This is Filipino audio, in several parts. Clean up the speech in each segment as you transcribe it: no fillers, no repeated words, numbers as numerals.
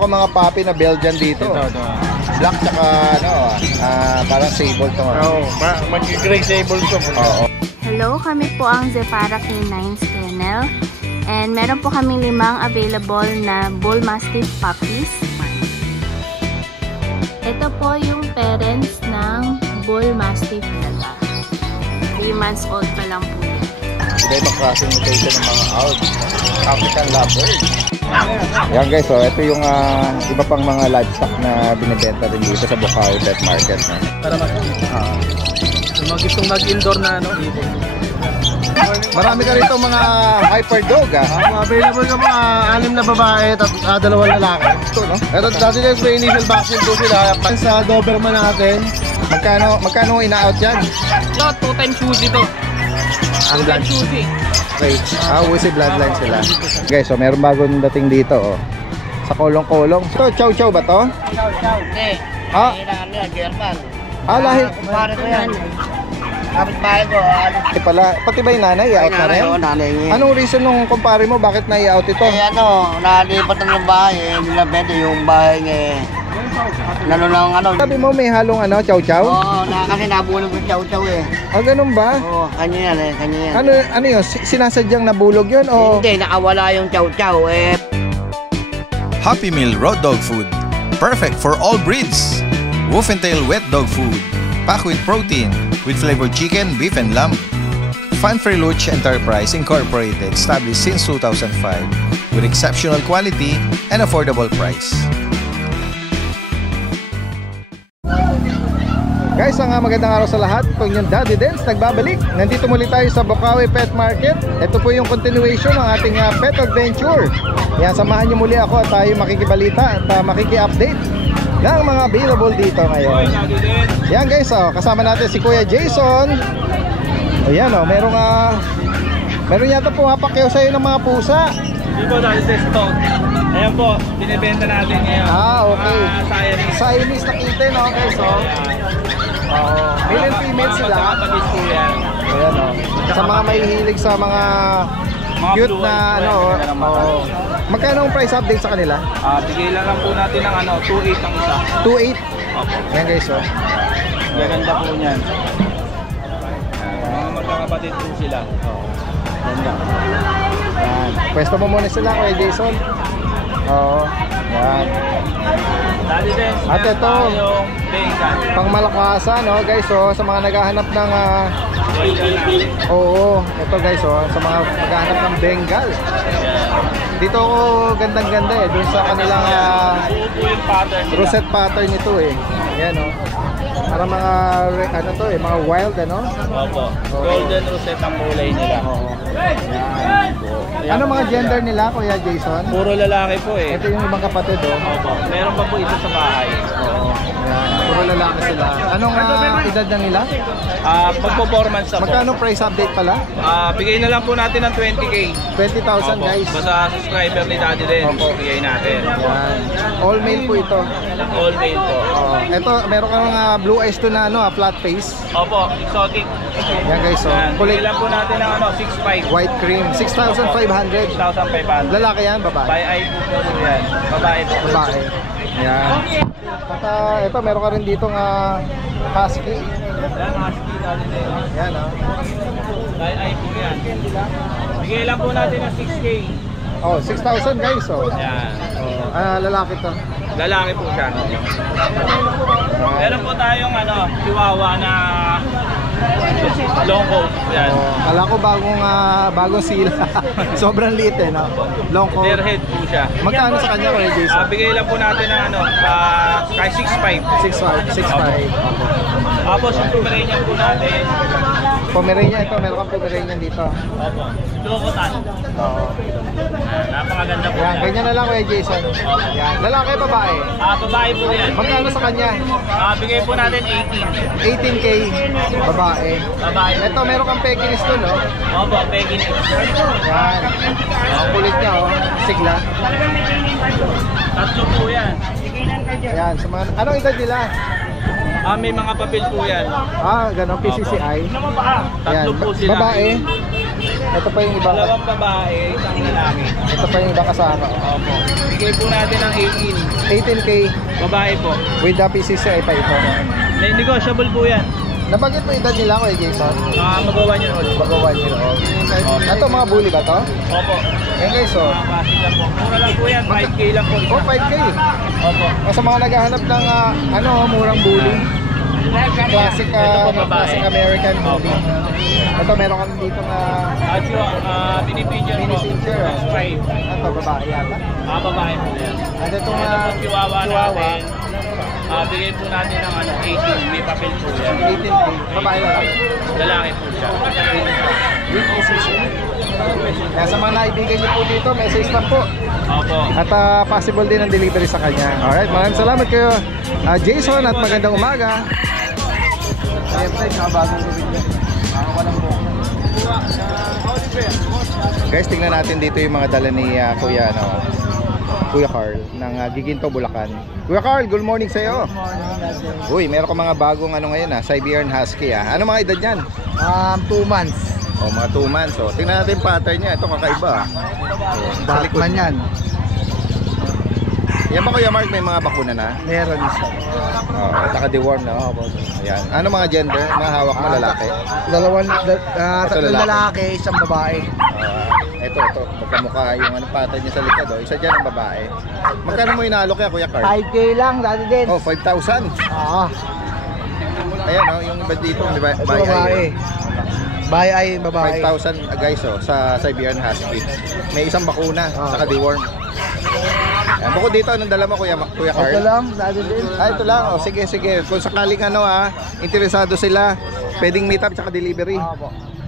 Ako mga puppy na Belgian dito. Ito. Black tsaka ano, parang sable to. Oo, mag-gray sable to. Oo. Hello, kami po ang Zepara K9's Kennel. And meron po kaming 5 available na Bull Mastiff puppies. Ito po yung parents ng Bull Mastiff nila. 3 months old pa lang po yun. Iba-ibang klaseng mutation ng mga African lovebird. Yan guys, so ito yung iba pang mga livestock na binibenta rin dito sa Bukawi Pet Market. No? Para yung mga gustong mag-indoor na ano, marami ka rito mga hyper dog available ka mga 6 na babae at 2 lalaki. Ito, no? Ito dati din may initial vaccine po sila. Sa Doberman natin, Magkano ina-out yan? Ito, 2 times Fuji to. Ang blood. Fuji. Okay. Wusi bloodline sila. Guys, so meron bagong dating dito, oh. Sa kolong-kolong. Ito, chow-chow ba to? Chow. Hindi. Ah? Kailangan nila, German. Lahi. Kumpare ko yan. Kapit bahay ko. Pala, pati ba yung nanay? I-out na rin? Oo, nanay niya. Anong reason nung kumpare mo? Bakit na-i-out ito? Nalipat ng bahay. Hindi na pwede yung bahay niya. Lalo lang Sabi mo may halong chow-chow? Oo, kasi nabulog yung chow-chow eh. Ganun ba? Oo, kanya yan. Ano yun? Sinasadyang nabulog yun? O? Hindi, nakawala yung chow-chow eh. Happy Meal Raw Dog Food. Perfect for all breeds. Wolf and Tail Wet Dog Food. Packed with protein, with flavored chicken, beef, and lamb. Fun Freluch Enterprise Incorporated, established since 2005, with exceptional quality and affordable price. Guys, magandang araw sa lahat. Ito yung Daddy Dens, nagbabalik. Nandito muli tayo sa Bukawi Pet Market. Ito po yung continuation ng ating pet adventure. Yan, samahan niyo muli ako at tayo makikibalita at makiki-update ng mga available dito ngayon. Yan guys, kasama natin si Kuya Jason. Ayan, meron yata pumapakyaw sa'yo ng mga pusa. Hindi po dahil sa stock. Ayan po, binibenta natin ngayon. Okay. Siamese na kitten, okay, so male and female sila. Ayan, sa mga mahihilig sa mga cute na magkano ang price update sa kanila? Bigay lang po natin ng 2.8 ang isa. 2.8? Opo. Yan guys, Ganda po niyan. Mga magkakapatid po sila. Ganda. Yan. Pwesto mo muna sila, Kuya Jason. Yan. Dali din. At ito, yung Bengal. pang malakasan, guys, sa mga naghahanap ng ito guys, sa mga naghahanap ng Bengal. Dito ako gandang-ganda doon sa kanilang rosette pattern nito Yan para mga mga wild Opo. Golden rosette ang kulay nila. Ano mga gender nila, Kuya Jason? Puro lalaki po Ito yung ibang kapatid Opo. Meron pa po isa sa bahay. Puro lalaki sila. Anong edad na nila? Pag-performance na po. Magkano price update pala? Bigay na lang po natin ng 20K. 20,000 guys. Basta subscriber ni Daddy din. Bigay natin. Yan. All male po ito. All male po. Ito, meron kang mga blue eyes to na flat face. Opo, exotic. Yan guys, Bigay lang po natin ng 6.5. white cream, 6,500. 6,500. Lalaki yan, babae? By eye po yan. Babae po. Babae. Yan. At ito, meron ka rin dito husky. Yan, husky Daddy din. Yan By eye po yan. Bigay lang po natin ng 6K. 6,000 guys. Yan. Lalaki to. Lalaki po siya. Meron po tayong chihuahua na long coat. Yan. Kala ko bagong sila. Sobrang liit long coat. Fairhead po siya. Magkano sa kanya, Kuya Jason? Bigay lang po natin ng kahit 6.5. 6.5. Tapos yung Pomeranian po natin. Pomeranian ito, meron kang Pomeranian dito. Opo. Lokotan. Napakaganda po Yan, yan. ganyan na lang, Kuya Jason. Yan, lalaki, babae. Babae po yan. Magkano sa kanya? Bigay po natin 18. 18K, babae. Babae. Ito, meron kang Pekinese to, no? Opo, Pekinese. Yan. Ang kulit niya, sigla. Tatlo po yan. Yan, anong edad nila? May mga papel po yan. Ganon, PCCI. Tatlo po sila. Babae. Ito pa yung Dalawang babae, isang lalaki. Ito pa yung iba kasama. Opo. Bigay po natin ng 18K Babae po. with the PCCI pa ito. Negotiable po yan. Nabanggit mo edad nila ko Jason? Magawa niyo ulit. Bago 1 year old. Ito mga bully ba to? Opo. Yan guys, oh. Basic lang po. Mura lang po yan. 5K lang po. Oh, 5K. Opo. Sa mga naghahanap ng murang bully. Classic, classic American bully. Ito meron kami dito na Mini-pincher po. mini-pincher. Stripe. Ito babae yata. Babae po yan. At itong Ito po chihuahua natin. Bigay po natin ng 18. May papel po yan. 18K. Babae lang. Lalaki po siya. With PCCI. Kaya sa mga naibigan niyo po dito, message lang po. Opo. At possible din ang delivery sa kanya. Alright, maraming salamat kayo Jason at magandang umaga. Siyempre, bagong gawin niya. Guys, tingnan natin dito yung mga dala ni Kuya Carl ng Giginto, Bulacan. Kuya Carl, good morning sa iyo. Uy, meron ka mga bagong ngayon Siberian Husky Ano mga edad niyan? 2 months. Mga 2 months. Tingnan natin yung pattern niya. Ito kakaiba. Batman yan. Yan ba Kuya Mark, may mga bakuna na? Meron isa. Naka-deworm na. Ayan. Ano mga gender? Mga hawak mo lalaki? Tatlong lalaki, isang babae. Ito. Magkamukha yung pattern niya sa likod. Isa dyan ang babae. Magkano mo inaalok kaya Kuya Carl? 5K lang, dati din. 5,000. Ayan yung iba dito. Babae. Babae. 5,000 guys sa Siberian Husky. May isang bakuna, saka deworm. Bukod dito, anong dala mo Kuya Carl? Ito lang, dati din. Ito lang. Sige. Kung sakaling interesado sila, pwedeng meet up tsaka delivery.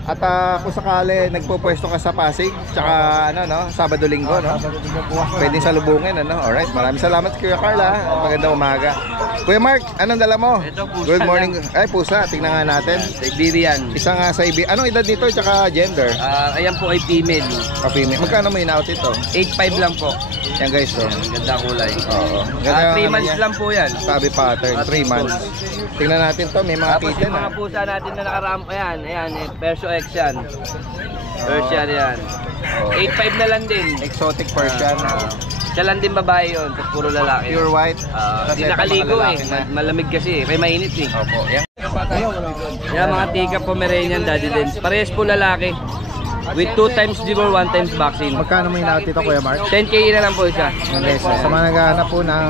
At kung sakali nagpupwesto ka sa Pasig, tsaka Sabado-Linggo, pwedeng salubungin, Alright, maraming salamat Kuya Carl, magandang umaga. Kuya Mark, anong dala mo? Ito, pusa. Good morning. Ay, pusa, tingnan nga natin. Siberian. Isang anong edad nito, tsaka gender? Ayan po ay female. Female. Magkano mo in-out ito? 8.5 lang po. Yan guys, Ganda kulay. Oo. 3 months lang po yan. Tabi pattern, 3 months. Tingnan natin to, may mga Tapos kitten. yung mga pusa natin na nakaramp, ayan, Persian X yan. Persian yan. 8.5 na lang din. Exotic Persian. Siya lang din babae yun, tapos puro lalaki. Pure white. Hindi nakaligo malamig kasi, may mainit Opo, yan. Yan mga tika Pomeranian Daddy Dens. Parehas po lalaki. With 2 times deworm, 1 times vaccine. Magkano mo in-out ito Kuya Mark? 10K na lang po isa. Yan guys, sa mga naghahanap po ng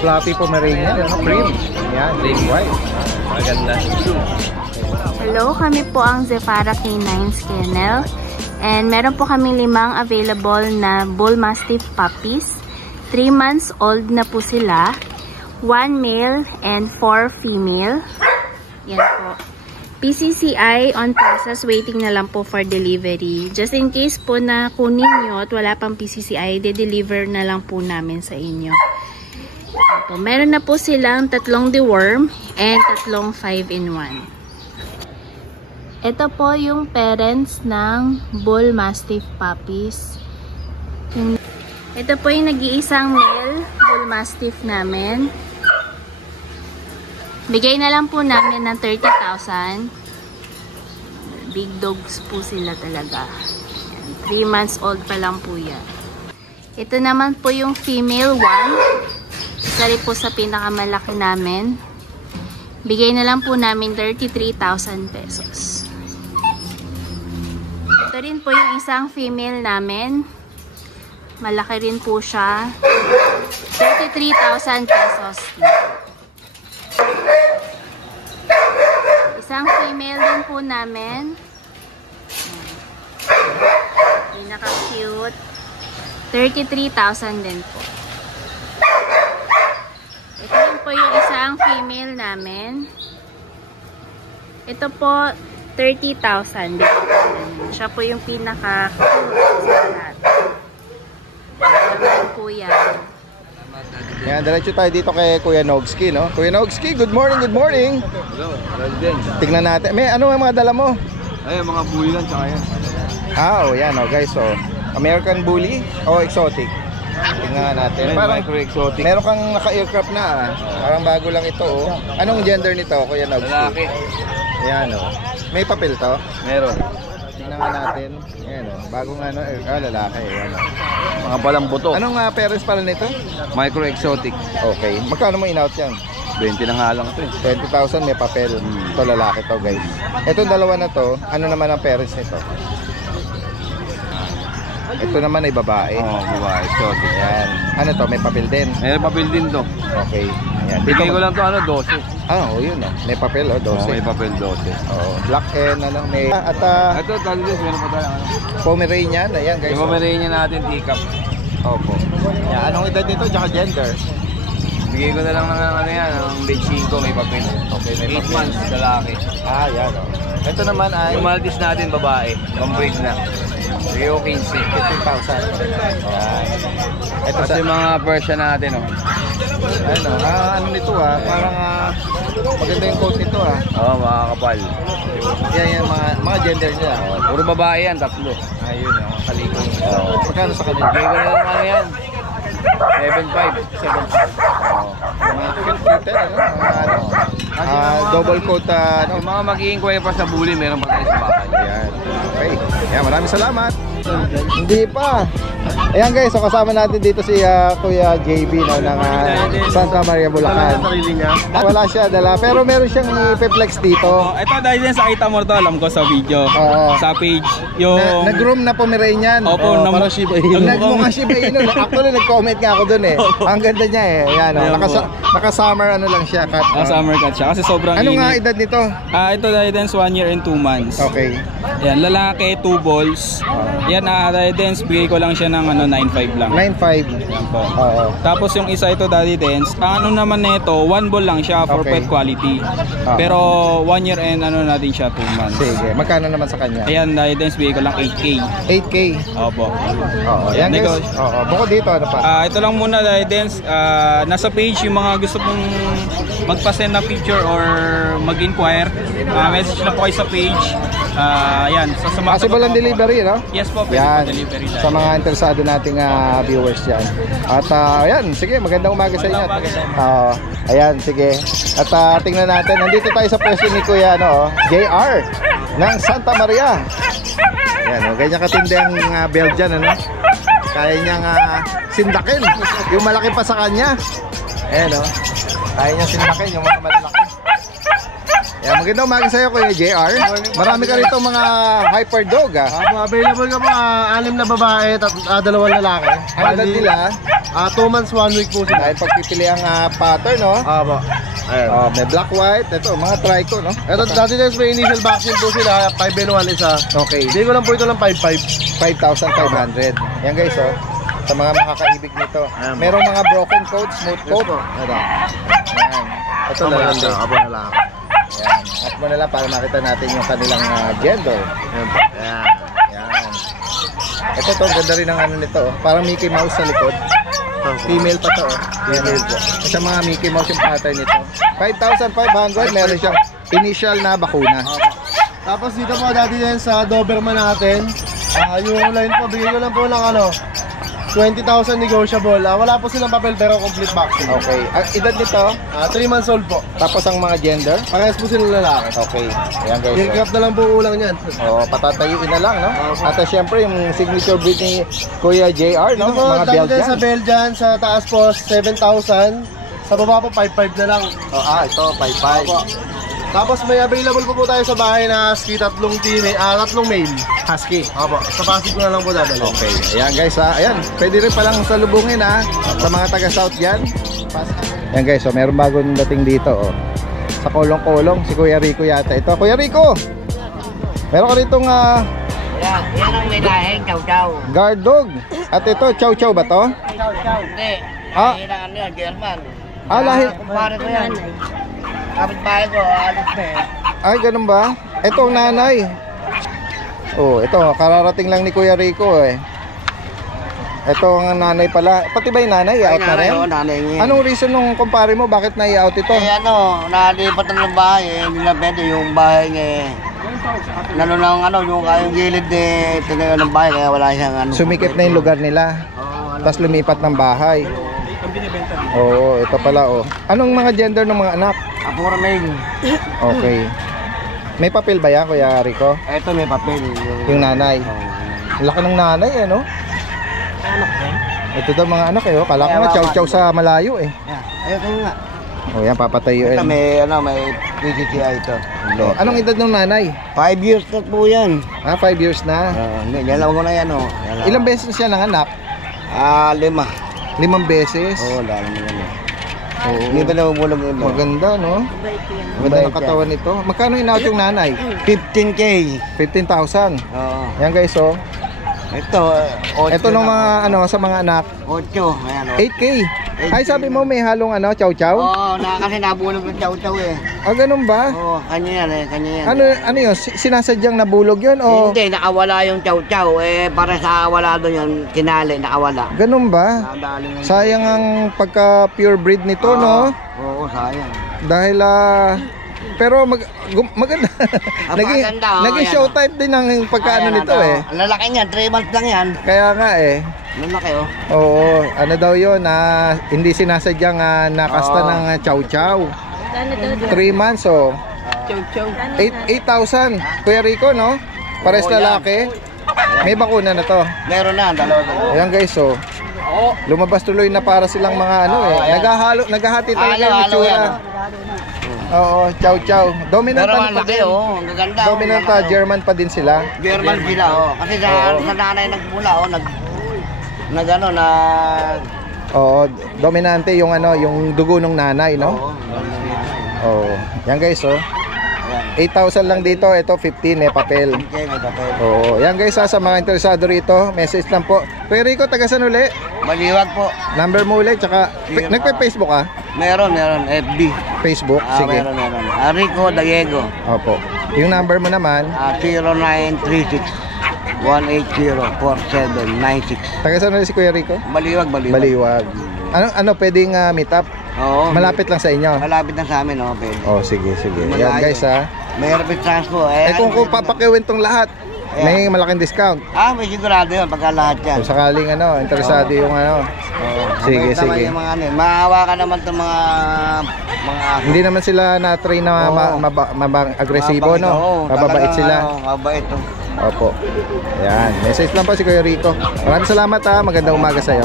Fluffy Pomeranian, cream. Yan, cream white. Maganda. Hello, kami po ang Zefara K9's Kennel. And meron po kaming 5 available na Bull Mastiff puppies. 3 months old na po sila. 1 male and 4 female. Yan po. PCCI on process, waiting na lang po for delivery. Just in case po na kunin nyo at wala pang PCCI, de-deliver na lang po namin sa inyo. Po, meron na po silang 3 deworm and 3 5-in-1. Ito po yung parents ng Bull Mastiff puppies. Ito po yung nag-iisang male Bull Mastiff namin. Bigay na lang po namin ng 30,000. Big dogs po sila talaga. 3 months old pa lang po yan. Ito naman po yung female one. Isa rin po sa pinakamalaki namin. Bigay na lang po namin 33,000 pesos. Ito rin po yung isang female namin. Malaki rin po siya. 33,000 pesos. Isang female din po namin. Pinaka-cute. 33,000 din po. Ito rin po yung isang female namin. Ito po, 30,000 din. Siya po yung pinaka-cute sa lahat. Naman po yan. Yan, diretso tayo dito kay Kuya Nogski, Kuya Nogski, good morning, good morning. Hello, din. Tignan natin. Ano yung mga dala mo? Ay, mga bully lang tsaka yan. Yan guys, American Bully o exotic? Tingnan natin. Parang micro-exotic. meron kang naka-aircraft na, Parang bago lang ito, Anong gender nito, Kuya Nogski? Lalaki. Yan, May papel to? Meron. Tingnan nga natin. Ayan o. Bagong ano, lalaki. Ayan o. Mga palang buto. Anong parents pala nito? Micro exotic. Okay. Magkano mo in-out yan? 20 na nga lang ito eh. 20,000 may papel. Ito lalaki to guys. Itong dalawa na to, ano naman ang parents nito? Ito naman ay babae. Oo, babae. Exotic. Ayan. Ano to? May papel din. May papel din to. Okay. Ayan. Bigay ko lang to 12. Yun o. May papel o, 12. May papel 12. Black and ano, may... At Ito, Dalidens, meron pa tayo. Pomeranian. Ayan guys. Yung Pomeranian natin, teacup. Opo. Ayan. Anong edad nito? Tsaka gender? Bigay ko na lang ng ano yan, ng bed 5, may papel. Okay, may 8 papel. months, lalaki. Yan o. Ito naman ay... Yung Maltese natin, babae. Pang-breed na. Bigay ko 15. 15,000. Ayan. Ito Kasi sa... mga Persian natin, oh. Ano, ano nito parang maganda yung coat nito Oo, mga kapal. Yan yung mga gender niya. Puro babae yan, 3. Ayun, kaliko. Magkano sa kanila? Bigay ko na lang ano yan. 7.5. 7,500. Mga cute ano? Double coat ano? Yung mga mag-i-inquire pa sa bully, meron pa tayo sa bahay. Ayan. Okay. Ayan, maraming salamat. Hindi pa. Ayan guys, so kasama natin dito si Kuya JB no, ng Santa Maria, Bulacan. Wala siya dala, pero meron siyang i-flex dito. Ito dahil din sa kita mo to, alam ko sa video. Sa page. Yung Nag-groom na Pomeranian. Opo, parang Shiba Inu. Nagmukha Shiba Inu. Actually, nag-comment nga ako dun eh. Ang ganda niya eh. Ayan, naka-summer ano lang siya. summer cut siya kasi sobrang Ano nga init. edad nito? Ito dahil din 1 year and 2 months. Okay. Yan, lalaki, 2 balls. Yan, dahil din, bigay ko lang siya ng 9.5 lang. 9.5. Yan po. Oo. Tapos yung isa ito, Daddy Dance, ano naman nito, 1 ball lang siya for Okay. pet quality. Pero 1 year and natin siya 2 months. Sige, magkano naman sa kanya? Ayan, Daddy Dance, bigay ko lang 8K. 8K. Opo. Oo. Yan Yan, guys. Oo. Bukod dito, ano pa? Ito lang muna, Daddy Dance, nasa page yung mga gusto pong magpa-send na picture or mag-inquire. Message na po kayo sa page. Yan. Possible ang delivery, no? Yes po, pwede Yan. po delivery. Sa mga interesado nating viewers dyan. At ayan, sige, magandang umaga sa inyo. Ayan, sige. At tingnan natin, nandito tayo sa pwesto ni Kuya JR ng Santa Maria. Ayan, ganyan katindi ang Belgian, ano? Kaya niyang sindakin yung malaki pa sa kanya. Ayan, kaya niyang sindakin yung mga malalaki. Yan, magandang umaga sa'yo Kuya JR. Marami ka rito mga hyper dog Available ka mga 6 na babae at 2 lalaki. Ano edad nila? 2 months, 1 week po sila. Dahil pagpipili ang pattern, no? Apo. May black, white. Ito, mga trico, no? Ito, dati din may initial vaccine po sila, 5 and 1 isa. Okay, Hindi ko lang po ito lang 5.5. 5,500. Yan guys, sa mga makakaibig nito. Merong mga broken coat, smooth coat. Ito. Yan. Ito lalaki. Apo na lang. Yan. At mo na lang para makita natin yung kanilang gender. Ayan. Yan. Ito to, ganda rin ang ano nito. Parang Mickey Mouse sa likod. Female pa to. Female po. Sa mga Mickey Mouse yung pattern nito. 5,500. Meron siyang initial na bakuna. Tapos dito po dati din sa Doberman natin, yung line po, bigay ko lang po ng 20,000 negotiable. Wala po silang papel pero complete vaccine. Okay. Ang edad nito, 3 months old po. tapos ang mga gender. Parehas po silang lalaki. Okay. Ayan guys. King na lang po ulang yan. Patatayuin na lang, no? At syempre, yung signature breed ni Kuya JR, no? Ito po, Mga dati din Belgian. sa Belgian, sa taas po 7,000. Sa baba po 5.5 na lang. Ito, 5.5. Tapos may available po tayo sa bahay na husky, 3 male. Husky. Opo, sa Pasig ko na lang po dadalhin. Okay. Ayan guys, ayan. Pwede rin palang salubungin, sa mga taga-south dyan. Ayan guys, meron bagong dating dito, sa kolong-kolong, si Kuya Rico yata. Ito, Kuya Rico! Meron ka ritong Yan ang may lahing chow-chow. guard dog. At ito, chow-chow ba to? Chow-chow, hindi. Lahing ng ano yan, German. Lahi. Kumpare ko yan. Kapit bahay ko, alis na eh. Ay, ganun ba? Ito ang nanay. Ito, kararating lang ni Kuya Rico Ito ang nanay pala. Pati ba yung nanay? Out na rin? nanay niya. Anong reason nung kumpare mo? Bakit na-i-out ito? Nalipat ng bahay eh. Hindi na pwede yung bahay niya eh. Yung kayong gilid eh. Tinayo ng bahay kaya wala siyang Sumikip na yung lugar nila. Tapos lumipat ng bahay. Ito pala Anong mga gender ng mga anak? Puro male. Okay. May papel ba yan, Kuya Rico? Ito may papel. Yung nanay. Laki ng nanay, ano? Ito daw mga anak eh, oh. Kala ko nga chow-chow sa malayo eh. Ito nga. Oh, yan, papatayuin. Ito may PCTI ito. Anong edad ng nanay? 5 years na po yan. 5 years na. Yan lang ko na yan, oh. Ilang beses siya nanganak? 5. 5 beses? Oo, dahil mo yan. Hindi ba nabubulog yun? Maganda, no? Maganda ng katawan nito. Magkano in-out yung nanay? 15K. 15,000. Oo. Yan guys, oh. Ito, 8. Ito nung mga, ano, sa mga anak. 8. Ayan, 8K. Ay, sabi mo may halong, ano, chow-chow? Oo, kasi nabulog ng chow-chow eh. Ganun ba? Oo, kanya yan eh, kanya yan. Ano yun? Sinasadyang nabulog yun, o? Hindi, nakawala yung chow-chow. Para sa wala doon yun, kinali, nakawala. Ganun ba? Sayang ang pagka pure breed nito, no? Oo, sayang. Dahil, pero maganda. Naging show type din ang pagkaano nito eh. Lalaki niyan, 3 months lang yan. Kaya nga eh. Lalaki oh. Oo, ano daw yun, hindi sinasadyang nakasta ng chow-chow. 3 months, oh. 8,000. Kuya Rico, no? Pares lalaki. May bakuna na to. Meron na, dalawa. Ayan guys, oh. Lumabas tuloy na para silang mga ano eh. Naghahati talaga yung itsura. Oo, chow-chow. Dominant pero pa din. Oh, gaganda. Dominant German pa din sila. German sila, oh. Kasi sa nanay nagpula, oh, Oo, dominante yung ano, yung dugo ng nanay, no? Oo. Yan guys, oh. 8,000 lang dito, ito 15 may papel. Oo, yan guys, sa mga interesado rito, message lang po. Kuya Rico, taga saan uli? Baliwag po. Number mo ulit, tsaka nagpe-Facebook ka? Meron, FB. Facebook, sige. Meron. Rico Dallego. Opo. Yung number mo naman? 0936-180-4796. Taga saan ulit si Kuya Rico? Baliwag. Baliwag. Ano pwedeng meet up? Oo. Malapit lang sa inyo? Malapit lang sa amin, oh, pwede. Oh, sige. Yan guys, ha. May rapid transpo. Kung papakiwin tong lahat, may malaking discount. May sigurado yun pagka lahat yan. Kung sakaling interesado yung Sige. Yung mga maawa ka naman itong mga hindi naman sila na-train na agresibo, no? Mababait sila. Mababait, oh. Opo. Ayan. Message lang po si Kuya Rico. Maraming salamat, ha. Magandang umaga sa'yo.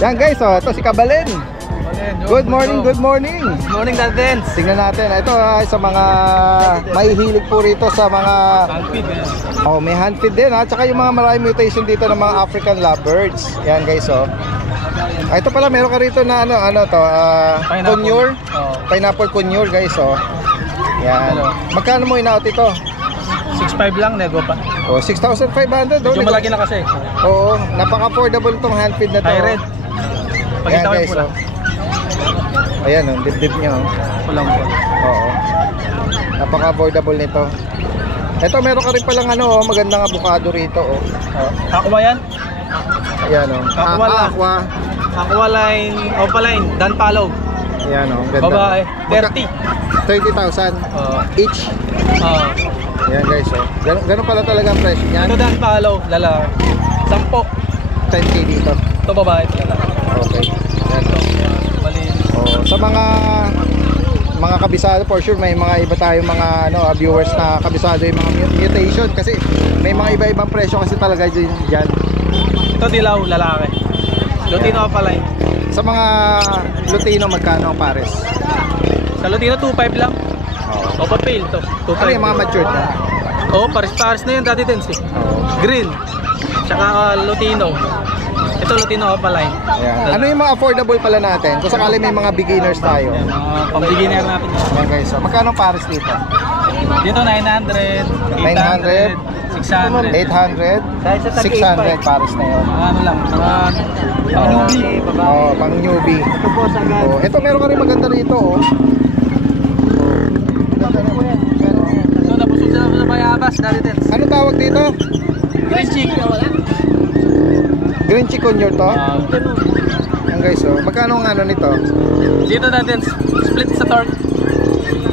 Yan guys, ito si Kabalen. Good morning. Good morning, Dadens. Tingnan natin. Ito sa mga mahihilig po rito sa mga may hand feed din, ha. Tsaka yung mga maraming mutation dito ng mga African lovebirds. Yan guys, ito pala meron ka rito na conure. Pineapple conure guys, Yan. Magkano mo in-out ito? 6.5 lang, nego pa. 6,500. Medyo malaki na kasi. Oo, napaka-affordable tong hand feed na to. High red. Pakita ko yung pula. Ayan, dibdib niya. Pulang pula. Oo. Napaka-affordable nito. Ito, meron ka rin palang magandang avocado rito. Aqua yan? Ayan, Aqua lang. Aqua line, Opaline, Dan Palo. Ayan, ganda. Babae, 30,000 each. Ayan guys, ganun pala talaga ang presyo niyan. Ito Dan Palo, lalaki. 10. 10K dito. Ito babae, lalaki. Okay. Sa mga kabisado, for sure may mga iba tayong mga viewers na kabisado yung mga mutation kasi may mga iba-ibang presyo kasi talaga diyan. Ito dilaw, lalaki. Lutino Opaline. Sa mga Lutino magkano ang pares? Sa Lutino 2.5 lang. O papel to. 2.5. Ano yung mga matured na? Pares na yun dati din Green. Tsaka Lutino. Ito Lutino Opaline. Ano yung mga affordable pala natin? Kung sakali may mga beginners tayo. Pang-beginner natin. Yan guys, magkano ang pares dito? Dito 900, 800, 600. 800, 600 pares na yun. Ano lang, pang newbie. Pang newbie. Ito meron ka rin maganda rito. Ito nabusog sila sa Bayabas, dati din. Ano tawag dito? Green chick. Green chick conure to? Yan guys, magkano ang nito? Dito natin, split sa torque.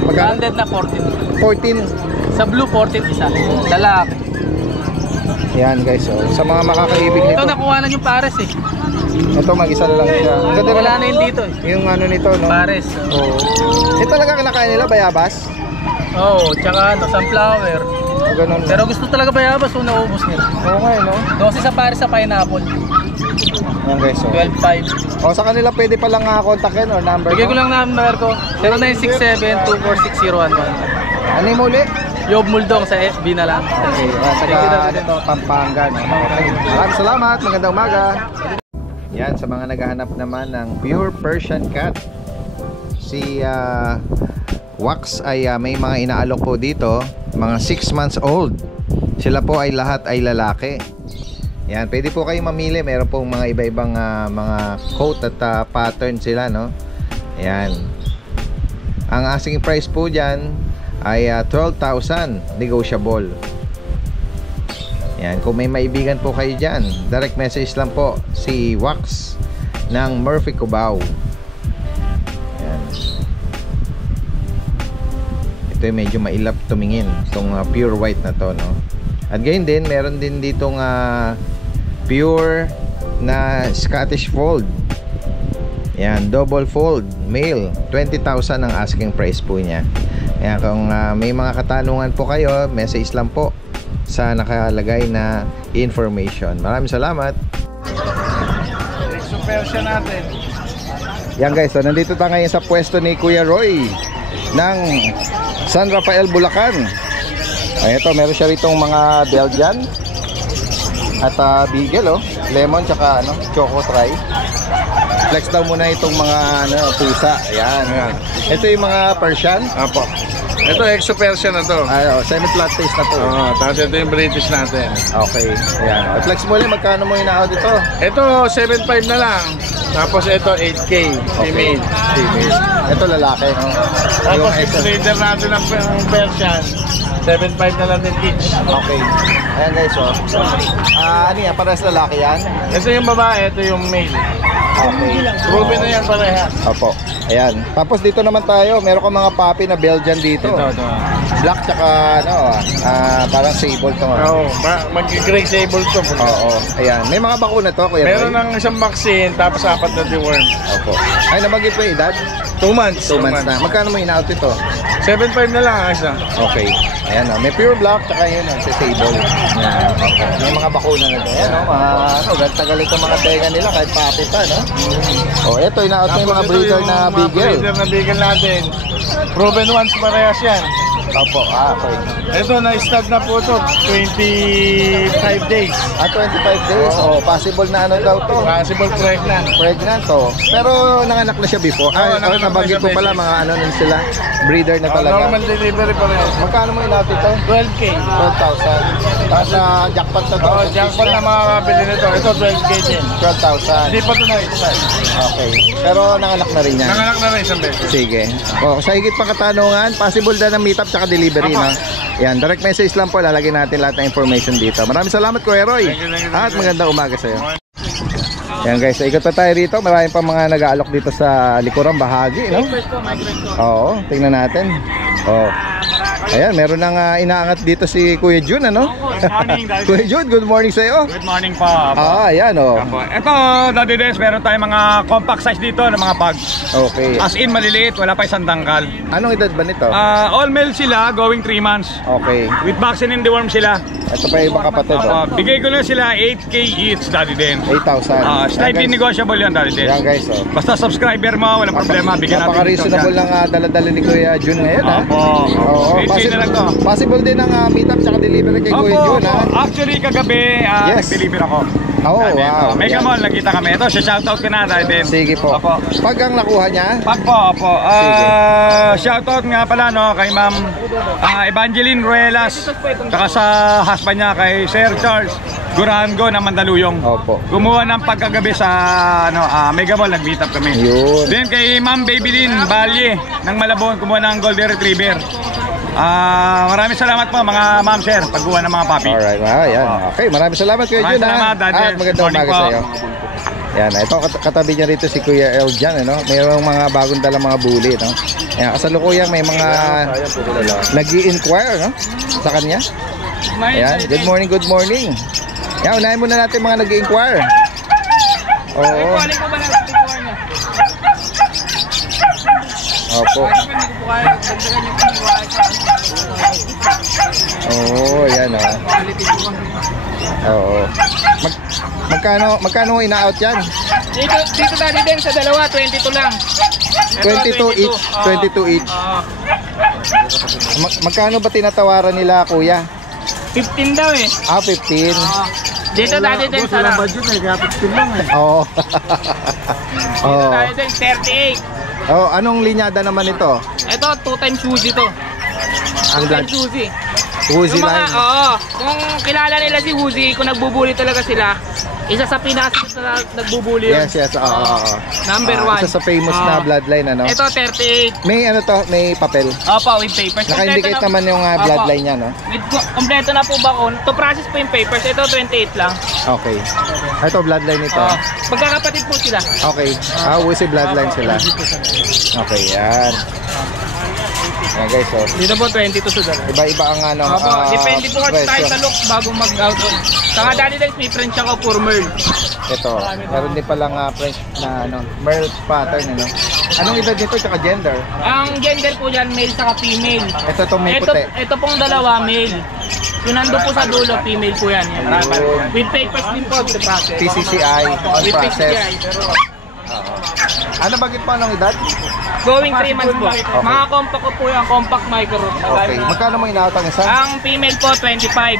Magkano? Branded na 14. 14. Sa blue 14 isa. Lalaki. Yan guys, sa mga makakaibig nito. Ito nakuha na yung pares Ito mag-isa na lang siya. Ang ganda Wala naman. na yun dito eh. Yung ano nito, no? Pares. Oo. Ito talaga kinakain nila, bayabas? Oo, tsaka ano, sunflower. O ganun. Pero gusto talaga bayabas kung naubos nila. Okay, no? 12 sa pares sa pineapple. Yan guys, oh. 12.5. O sa kanila pwede pa lang kontakin or number Bigay ko mo? lang number ko. 0967-246-011. Ano yung muli? Yob Muldong sa FB na lang. Okay, Thank you, Daddy Den. Pampanga, no? Okay. Maraming salamat, magandang umaga. Yan, sa mga naghahanap naman ng pure Persian cat, si Wax ay may mga inaalok po dito, mga 6 months old. Sila po ay lahat ay lalaki. Yan, pwede po kayo mamili. Meron pong mga iba-ibang mga coat at pattern sila, no? Yan. Ang asking price po dyan ay 12,000 negotiable. Yan, kung may maibigan po kayo dyan, direct message lang po si Wax ng Murphy Cubao. Yan. Ito yung medyo mailap tumingin, itong pure white na to, no? At gayon din, meron din ditong pure na Scottish Fold. Yan, double fold male, 20,000 ang asking price po niya. Kaya kung may mga katanungan po kayo, message lang po sa nakalagay na information. Maraming salamat. Super siya natin. Yan guys, so nandito tayo ngayon sa pwesto ni Kuya Roy ng San Rafael, Bulacan. Ay, ito, meron siya ritong mga Belgian at Beagle, oh, lemon tsaka choco try. Flex daw muna itong mga pusa. Ayan. Ito yung mga Persian. Apo. Ito exo Persian na to. Ay, semi-flat face na to. Tapos ito yung British natin. Okay. Ayan. Flex mo ulit, magkano mo inaawad ito? Ito 7.5 na lang. Tapos ito 8K. Female. Female. Ito lalaki. Tapos Yung yung breeder natin ng Persian. 7.5 na lang din each. Okay. Ayan guys, oh. Ano yan? Parehas lalaki yan? Ito yung babae, ito yung male. Okay. Ruby na yan parehas. Opo. Ayan. Tapos dito naman tayo, meron ka mga puppy na Belgian dito. Ito. Black tsaka parang sable to. Oo, mag-gray sable to. Oo. Ayan. May mga bakuna to, Kuya Roy? Meron ng isang vaccine, tapos 4 na deworm. Opo. Ay, nabagay po yung edad? 2 months. 2 months na. Magkano mo in-out ito? 7.5 na lang ang isa. Okay. Ayan, may pure black tsaka yun, si sable. Ayan. Okay. May mga bakuna na doon. Ayan, tagal itong mga tenga nila kahit puppy pa, no? Oh, ito in-out mo yung mga breeder na Mga beagle. breeder na beagle natin. Proven ones parehas yan. Opo, okay. Ito, na-start na po ito. 25 days. 25 days. Oh, possible na ano daw to? Possible pregnant. Pregnant to. Pero nanganak na siya before. Oo, nanganak Nabanggit na ko siya pala beses. mga ano nun sila. Breeder na talaga. Normal delivery pa rin. Magkano mo in-out ito? 12K. 12,000. Tapos jackpot na to. Oh, jackpot na makakabili nito. Ito, 12K din. 12,000. Hindi pa ito na-start. Okay. Pero nanganak na rin yan. Nanganak na rin isang beses. Sige. O, sa higit pa katanungan, possible na ng meetup tsaka delivery, Apa. no? Yan, direct message lang po. Lalagyan natin lahat ng information dito. Maraming salamat, Kuya Roy. Thank you. At magandang umaga sa'yo. Yan guys, ikot pa tayo rito. Marami pa mga nag-aalok dito sa likurang bahagi, no? Oo, tingnan natin. Oh. Ayan, meron nang inaangat dito si Kuya Jun, ano? Good morning, Daddy. Kuya Jun, good morning sa'yo. Good morning po. Ayan, oh. Ito, Daddy Des, meron tayong mga compact size dito ng mga pug. Okay. As in, maliliit, wala pa isang dangkal. Anong edad ba nito? All male sila, going 3 months. Okay. With vaccine and deworm sila. Ito pa yung mga kapatid, oh. Bigay ko na sila 8K each, Daddy Den. 8,000. Slightly Yan, guys. negotiable yan, Daddy Des. Yan guys, oh. Basta subscriber mo, walang problema, bigyan natin Napaka-reasonable lang dala-dala ni Kuya Jun ngayon, ha? Oo, 8K na lang to. possible din ang meetup tsaka delivery kay Kuya Jun, ha? Actually, kagabi, Yes. nag-deliver ako. Oh, wow. Mega Yan. Mall, nagkita kami. Ito, shoutout ko na, Daddy Den. Sige po. Opo. Pag ang nakuha niya, Opo. Shoutout nga pala kay Ma'am Evangeline Ruelas, saka sa husband niya kay Sir Charles Gurango ng Mandaluyong. Opo. Kumuha ng pagkagabi sa Mega Mall, nag-meet up kami. Yun. Then kay Ma'am Babylin Balye ng Malabon, kumuha ng Golden Retriever. Maraming salamat po mga ma'am sir, pagkuha ng mga papi. Alright, yan. Okay, maraming salamat Kuya Jun, Maraming salamat, ha? Daddy. At magandang Morning umaga po. sa'yo. Yan, ito katabi niya rito si Kuya El dyan, ano? Mayroong mga bagong dalang mga bully, no? Yan, kasalukuyang may mga nag-i-inquire, no? Sa kanya. Ayan, good morning. Yan, unahin muna natin mga nag-i-inquire. Oo. Ay po, alin po ba nagpipikuhan niya? Opo. Ay po, hindi ko po kaya. Dagdagan yung pikuhan sa Oo, yan oh. quality po. Oo. Magkano ina-out yan? Dito Daddy Den sa dalawa, 22 lang. Ito, 22 each. 22 each. Magkano ba tinatawaran nila, kuya? 15 daw eh. 15. Dito Daddy Den sa lang. Kaya 15 lang eh. Oo. Dito Daddy Den, 38. Oh, anong linyada naman ito? Ito, 2 times Fuji to. Ang 2 times Fuji. Uzi Yung mga, line. oo. Kung kilala nila si Uzi, kung nagbubuli talaga sila, isa sa pinakasikat na nagbubuli yun. Yes, oo. Number 1. Isa sa famous na bloodline, ano? Ito, 38. May ano to, may papel. Opo, with papers. Naka-indicate naman yung bloodline niya, no? With kompleto na po ba kung to process po yung papers. Ito, 28 lang. Okay. Ito, bloodline nito. Magkakapatid po sila. Okay. Uzi bloodline sila. Okay, yan. Yan guys, so. Dito po, 22 sa dalawa. Iba-iba ang ano, depende po kasi tayo sa look bago mag-out. Saka Daddy Den, may French ako, pure Merle. Ito, meron din palang French na ano, Merle pattern, ano? Anong edad nito tsaka gender? Ang gender po yan, male saka female. Ito itong may puti. Ito pong dalawa, male. Yung nando po sa dulo, female po yan. With papers din po, the process. PCCI on With process. PCCI. Ano bagit pa anong edad? Going 3 months po. Mga compact ko po yung compact micro. Okay. Magkano mo inaot ang isa? Ang female po, 25.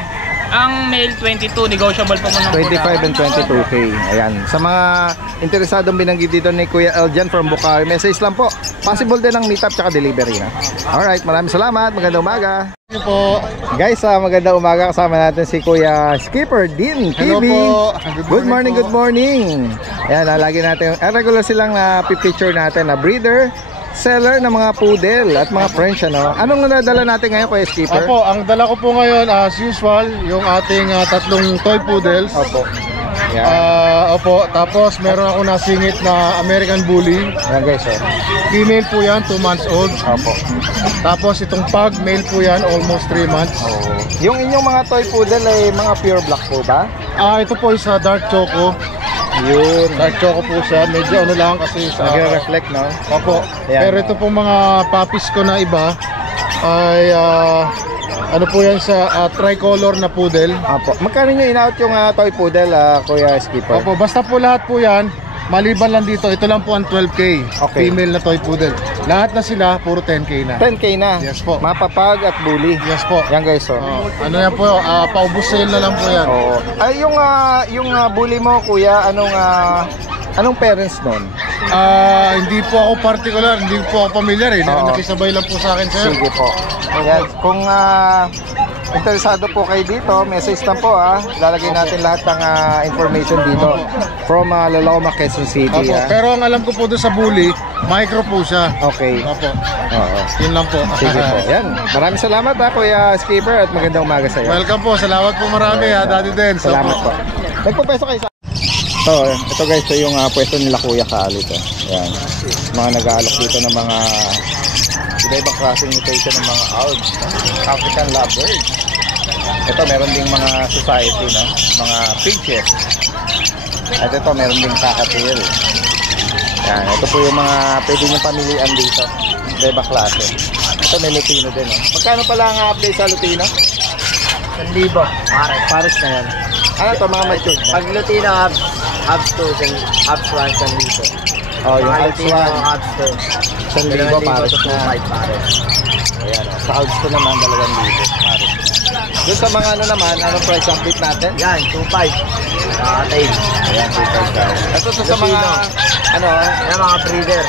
Ang male, 22. Negotiable po muna. 25 and 22K. Ayan. Sa mga interesadong binanggit dito ni Kuya Eljan from Bukawi, message lang po. Possible din ang meetup tsaka delivery na. Alright, maraming salamat. Magandang umaga. Hello po. Guys, magandang umaga. Kasama natin si Kuya Skipper Dean Hello TV. po. Good morning, good morning. Ayan, lagi natin, regular silang picture natin na breeder, seller ng mga poodle at mga French, ano? Anong nadala natin ngayon, Kuya Skipper? Opo, ang dala ko po ngayon as usual, yung ating tatlong toy poodles. Opo. Opo, tapos meron ako nasingit na American Bully. Ayan guys, Female po yan, 2 months old. Opo. Tapos itong pug, male po yan, almost 3 months. Yung inyong mga toy poodle ay mga pure black po ba? Ito po is dark choco. Yun. Dark choco po siya, medyo ano lang kasi sa... Nagre-reflect, no? Opo. Ayan. Pero ito po mga puppies ko na iba ay ano po yan sa tricolor na poodle. Opo. Magkano nyo in-out yung toy poodle, Kuya Skipper? Opo, basta po lahat po yan. Maliban lang dito, ito lang po ang 12K. Okay. Female na toy poodle. Lahat na sila, puro 10K na. 10K na? Yes po. Mapapag at bully? Yes po. Yan guys, ano yan po, paubos sale na lang po yan. Oo. Ay, yung bully mo, Kuya, anong parents nun? Hindi po ako particular, hindi po ako familiar eh. Nakisabay lang po sa akin, sir. Sige po. Ayan, kung interesado po kayo dito, message lang po lalagay natin lahat ng information dito from Laloma, Quezon City. Opo, pero ang alam ko po doon sa bully, micro po siya. Okay. Opo. Oo. Yun lang po. Sige po. Yan. Maraming salamat Kuya Skipper at magandang umaga sa iyo. Welcome po. Salamat po marami Daddy Den. Salamat po. Nagpo-pwesto kayo sa... ito guys, ito yung pwesto nila Kuya Khalid. Yan. Mga nag-aalok dito ng mga iba-ibang klaseng mutation ng mga owls, African lovebirds. Ito meron ding mga society, no? Mga pinches. At ito meron ding kakatil. Yan, ito po yung mga pwede nyo pamilian dito. Iba-ibang klase. Ito may Lutino din, no? Magkano pala ang update sa Lutino? 1,000. Pares na yan. Ano to, mga matured na? Pag Lutino, abs 2, abs 1, 1,000. Oh, yung Alps 1. Abs 2. 1,000 pares na. Pares. Ayan, sa Alps 2 naman, 2,000 pares. Doon sa mga ano naman, anong price update natin? Yan, 2,500. Nakatail. Ayan, 2,500 daw. Ito sa mga, ano? Yan mga breeder.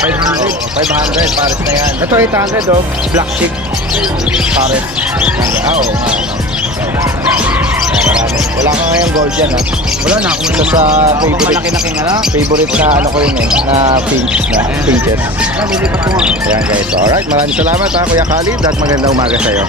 500 pares na yan. Ito 800 black chick. Pares. Oo nga. Wala ka ngayong gold yan Wala na. Ito sa favorite na ano ko yun na pinches. Ayan guys. Alright, maraming salamat Kuya Khalid at magandang umaga sa'yo.